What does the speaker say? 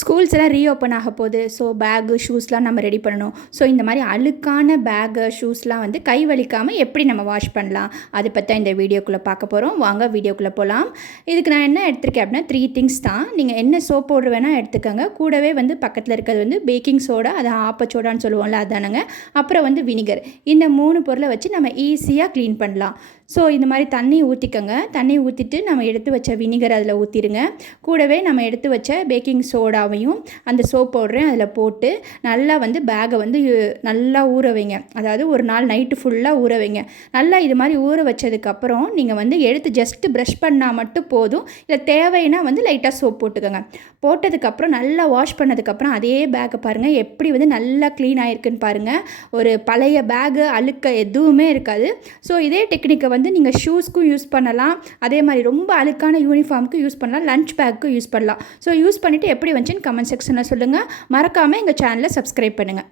Schools எல்லாம் reopen ஆக போகுது. ஸோ பேகு ஷூஸ்லாம் நம்ம ரெடி பண்ணணும். ஸோ இந்த மாதிரி அழுக்கான பேகு ஷூஸ்லாம் வந்து கை வலிக்காமல் எப்படி நம்ம வாஷ் பண்ணலாம்? அதை பற்றி தான் இந்த வீடியோக்குள்ளே பார்க்க போகிறோம் வாங்க வீடியோக்குள்ளே போகலாம் இதுக்கு நான் என்ன எடுத்திருக்கேன் அப்படின்னா த்ரீ திங்ஸ் தான். நீங்கள் என்ன சோப் பவுடர் வேணால் எடுத்துக்கோங்க. கூடவே வந்து பக்கத்தில் இருக்கிறது வந்து பேக்கிங் சோடா அது ஆப்பச்சோடான்னு சொல்லுவோம்ல அதானுங்க. அப்புறம் வந்து வினிகர் இந்த மூணு பொருளை வச்சு நம்ம ஈஸியாக க்ளீன் பண்ணலாம். ஸோ இந்த மாதிரி தண்ணி ஊற்றிக்கோங்க தண்ணி ஊற்றிட்டு நம்ம எடுத்து வச்ச வினிகர் அதில் ஊற்றிடுங்க கூடவே நம்ம எடுத்து வச்ச பேக்கிங் சோடாவையும் அந்த சோப் பவுடரையும் அதில் போட்டு நல்லா வந்து பேகை வந்து நல்லா ஊற வைங்க. அதாவது ஒரு நாள் நைட்டு ஃபுல்லாக ஊற வைங்க. நல்லா இது மாதிரி ஊற வச்சதுக்கப்புறம் நீங்கள் வந்து எடுத்து ஜஸ்ட்டு ப்ரஷ் பண்ணால் மட்டும் போதும். இல்லை தேவைன்னா வந்து லைட்டாக சோப் போட்டுக்கோங்க. போட்டதுக்கப்புறம் நல்லா வாஷ் பண்ணதுக்கப்புறம் அதே பேக்கை பாருங்கள் எப்படி வந்து நல்லா க்ளீன் ஆகிருக்குன்னு பாருங்கள் ஒரு பழைய பேகு அழுக்க எதுவுமே இருக்காது. ஸோ இதே டெக்னிக்கை வந்து நீங்கள் ஷூஸ்க்கும் யூஸ் பண்ணலாம். அதே மாதிரி ரொம்ப அழுக்கான யூனிஃபார்முக்கு யூஸ் பண்ணலாம். லஞ்ச் பேக்கும் யூஸ் பண்ணலாம். ஸோ யூஸ் பண்ணிவிட்டு எப்படி வந்துச்சுன்னு கமெண்ட் செக்ஷனில் சொல்லுங்கள் மறக்காமல் எங்கள் சேனலை சப்ஸ்கிரைப் பண்ணுங்கள்